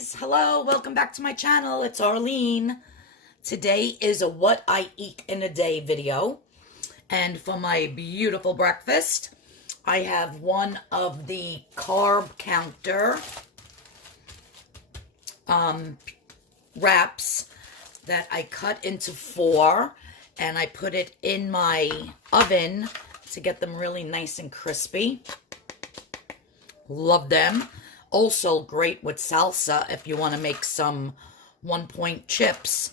guys, hello, welcome back to my channel. It's Arlene. Today is a what I eat in a day video, and for my beautiful breakfast I have one of the carb counter wraps that I cut into 4, and I put it in my oven to get them really nice and crispy. Love them. Also great with salsa if you want to make some one-point chips.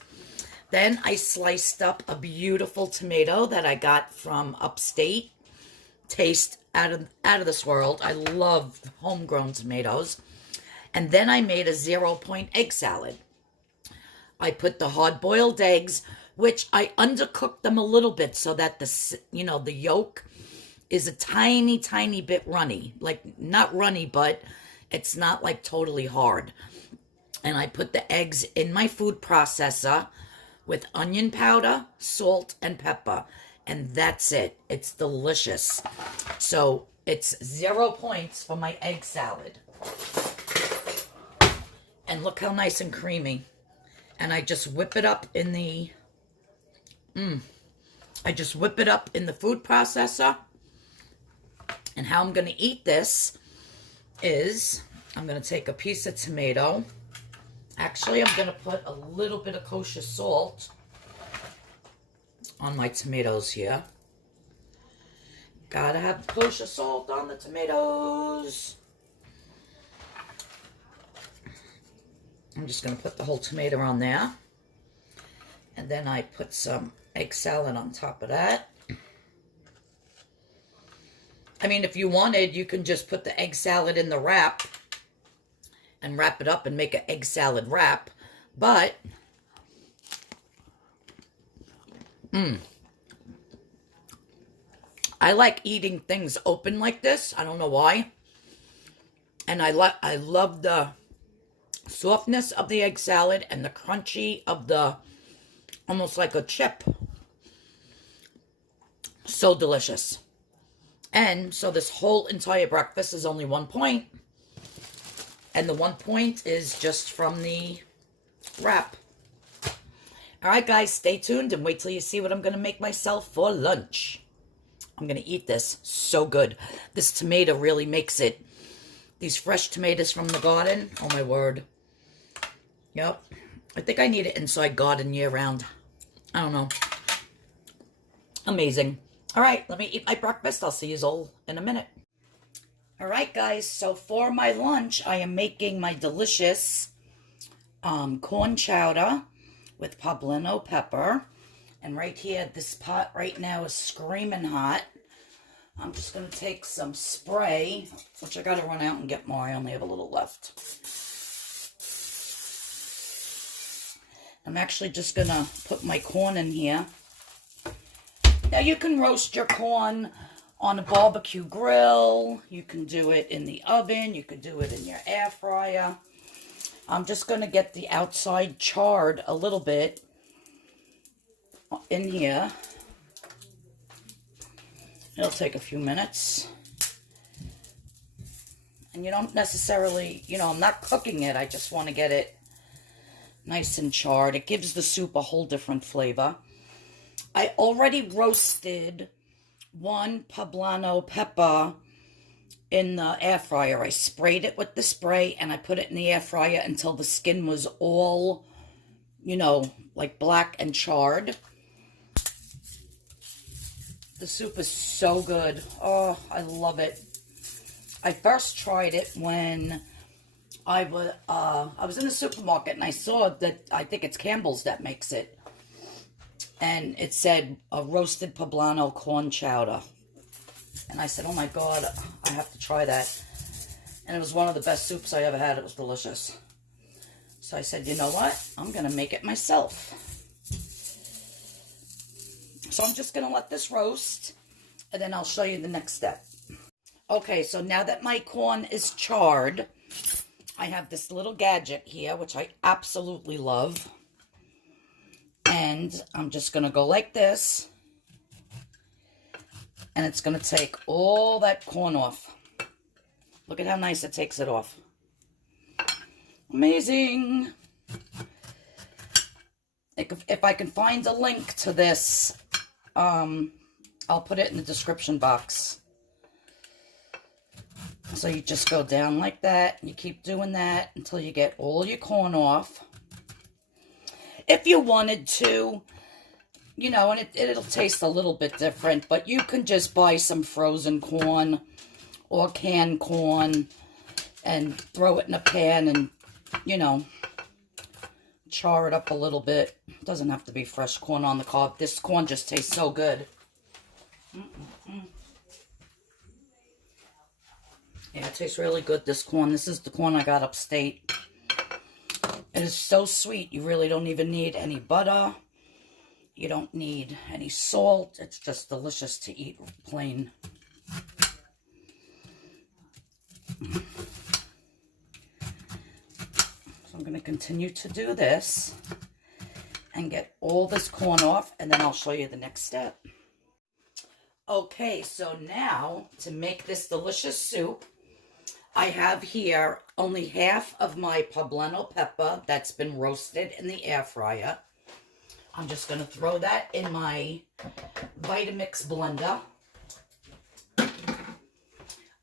Then I sliced up a beautiful tomato that I got from upstate. Taste out of this world. I love homegrown tomatoes. And then I made a 0-point egg salad. I put the hard-boiled eggs, which I undercooked them a little bit so that the yolk is a tiny, tiny bit runny. Like, not runny, but it's not like totally hard. And I put the eggs in my food processor with onion powder, salt, and pepper. And that's it. It's delicious. So it's 0 points for my egg salad. And look how nice and creamy. And I just whip it up in the food processor. And how I'm going to eat this is I'm going to take a piece of tomato. Actually, I'm going to put a little bit of kosher salt on my tomatoes here. Gotta have kosher salt on the tomatoes. I'm just going to put the whole tomato on there. And then I put some egg salad on top of that. I mean, if you wanted, you can just put the egg salad in the wrap and wrap it up and make an egg salad wrap. But, I like eating things open like this. I don't know why. And I love the softness of the egg salad and the crunchy of the, almost like a chip. So delicious. And so this whole entire breakfast is only 1 point. And the 1 point is just from the wrap. Alright guys, stay tuned and wait till you see what I'm going to make myself for lunch. I'm going to eat this. So good. This tomato really makes it. These fresh tomatoes from the garden. Oh my word. Yep. I think I need it inside garden year round. I don't know. Amazing. All right, let me eat my breakfast. I'll see you all in a minute. All right, guys. So for my lunch, I am making my delicious corn chowder with poblano pepper. And right here, this pot right now is screaming hot. I'm just going to take some spray, which I got to run out and get more. I only have a little left. I'm actually just going to put my corn in here. Now, you can roast your corn on a barbecue grill. You can do it in the oven. You could do it in your air fryer. I'm just going to get the outside charred a little bit in here. It'll take a few minutes. And you don't necessarily, I'm not cooking it. I just want to get it nice and charred. It gives the soup a whole different flavor. I already roasted 1 poblano pepper in the air fryer. I sprayed it with the spray and I put it in the air fryer until the skin was all, like black and charred. The soup is so good. Oh, I love it. I first tried it when I was in the supermarket and I saw that, I think it's Campbell's that makes it. And it said a roasted poblano corn chowder. And I said, oh my God, I have to try that. And it was one of the best soups I ever had. It was delicious. So I said, you know what? I'm going to make it myself. So I'm just going to let this roast. And then I'll show you the next step. Okay, so now that my corn is charred, I have this little gadget here, which I absolutely love. And I'm just going to go like this. And it's going to take all that corn off. Look at how nice it takes it off. amazing. If I can find a link to this, I'll put it in the description box. So you just go down like that. You keep doing that until you get all your corn off. If you wanted to, you know, and it'll taste a little bit different, but you can just buy some frozen corn or canned corn and throw it in a pan and, you know, char it up a little bit. It doesn't have to be fresh corn on the cob. This corn just tastes so good. Yeah, it tastes really good, this corn. This is the corn I got upstate. It is so sweet. You really don't even need any butter. You don't need any salt. It's just delicious to eat plain. So I'm going to continue to do this and get all this corn off, and then I'll show you the next step. Okay, so now to make this delicious soup, I have here only half of my poblano pepper that's been roasted in the air fryer. I'm just going to throw that in my Vitamix blender.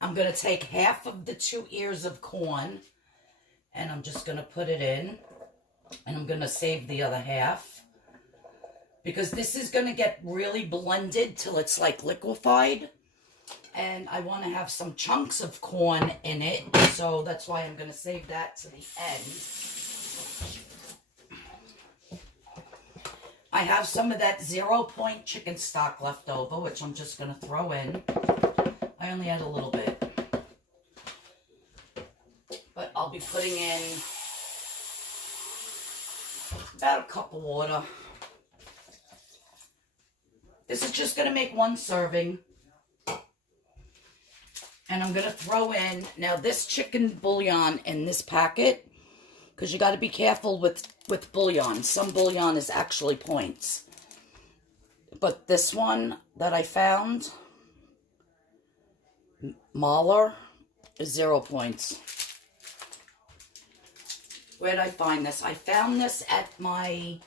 I'm going to take half of the 2 ears of corn, and I'm just going to put it in, and I'm going to save the other half, because this is going to get really blended till it's like liquefied. And I want to have some chunks of corn in it, so that's why I'm going to save that to the end. I have some of that 0-point chicken stock left over, which I'm just going to throw in. I only had a little bit. But I'll be putting in about a cup of water. This is just going to make 1 serving. And I'm going to throw in, now this chicken bouillon in this packet, because you got to be careful with bouillon. Some bouillon is actually points. But this one that I found, Mahler, is 0 points. Where did I find this? I found this at my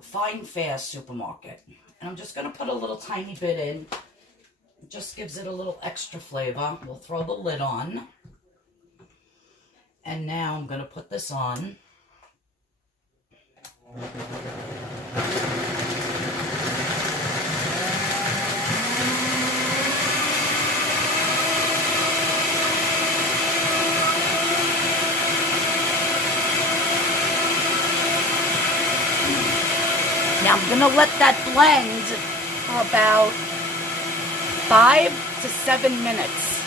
Fine Fare supermarket. And I'm just going to put a little tiny bit in. It just gives it a little extra flavor. We'll throw the lid on. And now I'm going to put this on. Now I'm going to let that blend for about 5 to 7 minutes,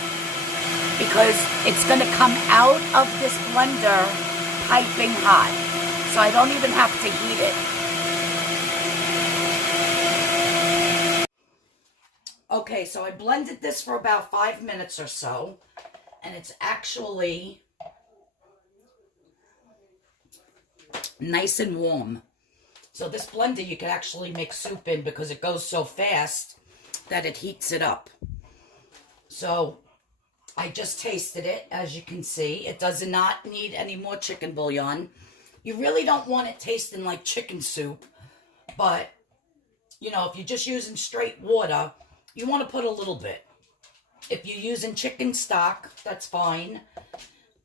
because it's going to come out of this blender piping hot, so I don't even have to heat it. Okay, so I blended this for about 5 minutes or so, and it's actually nice and warm. So this blender you can actually make soup in, because it goes so fast that it heats it up. So I just tasted it. As you can see, it does not need any more chicken bouillon. You really don't want it tasting like chicken soup, but you know, if you're just using straight water, you want to put a little bit. If you're using chicken stock, that's fine,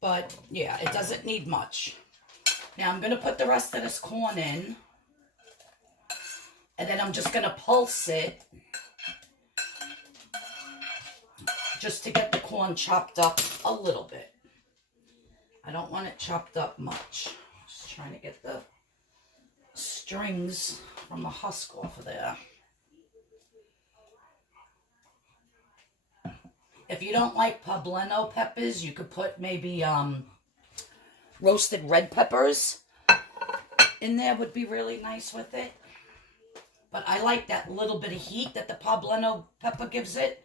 but yeah, it doesn't need much. Now I'm going to put the rest of this corn in, and then I'm just going to pulse it just to get the corn chopped up a little bit. I don't want it chopped up much. Just trying to get the strings from the husk off of there. If you don't like poblano peppers, you could put maybe roasted red peppers in there, would be really nice with it. But I like that little bit of heat that the poblano pepper gives it.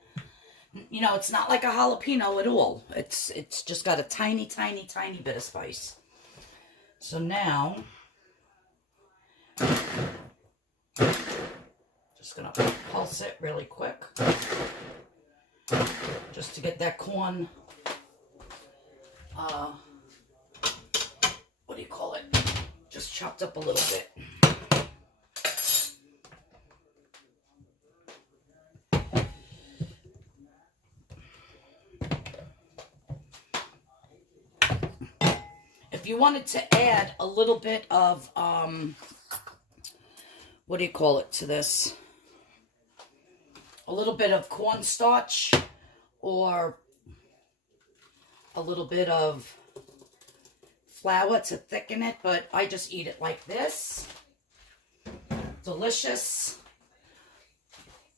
You know, it's not like a jalapeno at all. It's just got a tiny, tiny, tiny bit of spice. So now, just going to pulse it really quick, just to get that corn just chopped up a little bit. If you wanted to add a little bit of, what do you call it to this? A little bit of cornstarch or a little bit of flour to thicken it, but I just eat it like this. Delicious.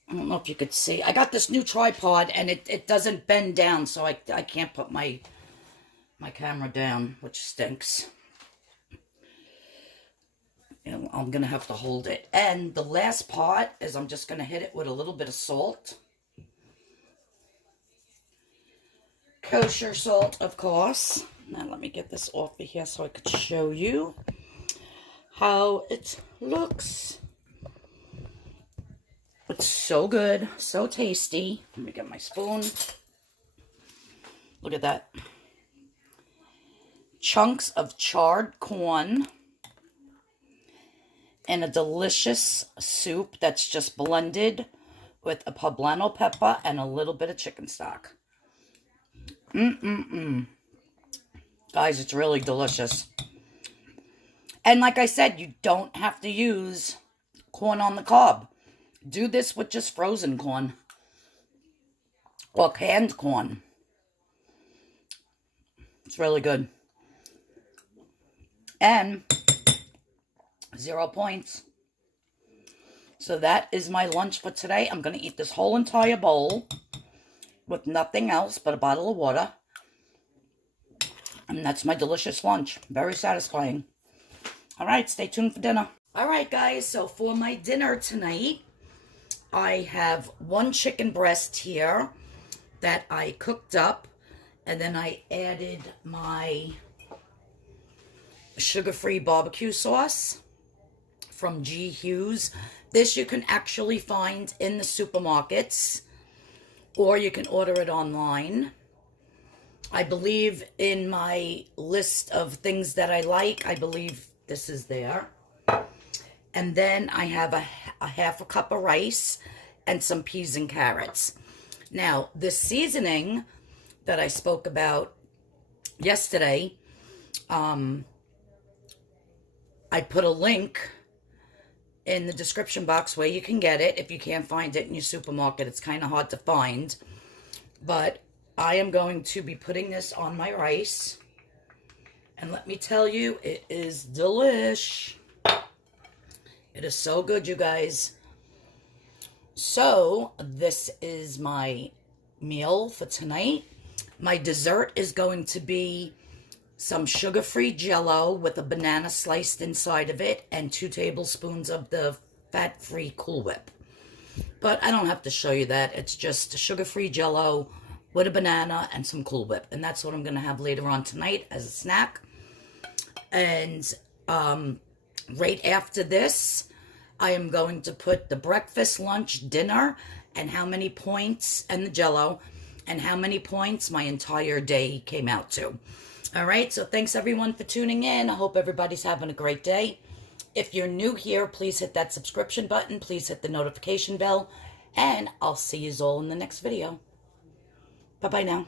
I don't know if you could see. I got this new tripod and it doesn't bend down, so I can't put my camera down, which stinks. And I'm going to have to hold it. And the last part is I'm just going to hit it with a little bit of salt. Kosher salt, of course. Now let me get this off of here so I could show you how it looks. It's so good, so tasty. Let me get my spoon. Look at that. Chunks of charred corn and a delicious soup that's just blended with a poblano pepper and a little bit of chicken stock. Guys, it's really delicious. And like I said, you don't have to use corn on the cob. Do this with just frozen corn or canned corn. It's really good. And 0 points. So that is my lunch for today. I'm going to eat this whole entire bowl with nothing else but a bottle of water. And that's my delicious lunch. Very satisfying. All right, stay tuned for dinner. All right, guys, so for my dinner tonight, I have 1 chicken breast here that I cooked up, and then I added my sugar-free barbecue sauce from G. Hughes. This you can actually find in the supermarkets, or you can order it online. I believe in my list of things that I like, I believe this is there. And then I have a half a cup of rice and some peas and carrots. Now, this seasoning that I spoke about yesterday, I put a link in the description box where you can get it. If you can't find it in your supermarket, it's kind of hard to find. But I am going to be putting this on my rice. And let me tell you, it is delish. It is so good, you guys. So, this is my meal for tonight. My dessert is going to be some sugar-free Jell-O with a banana sliced inside of it and 2 tablespoons of the fat-free Cool Whip. But I don't have to show you that. It's just sugar-free Jell-O with a banana and some Cool Whip. And that's what I'm going to have later on tonight as a snack. And right after this, I am going to put the breakfast, lunch, dinner, and how many points, and the Jell-O, and how many points my entire day came out to. All right, so thanks everyone for tuning in. I hope everybody's having a great day. If you're new here, please hit that subscription button. Please hit the notification bell. And I'll see you all in the next video. Bye-bye now.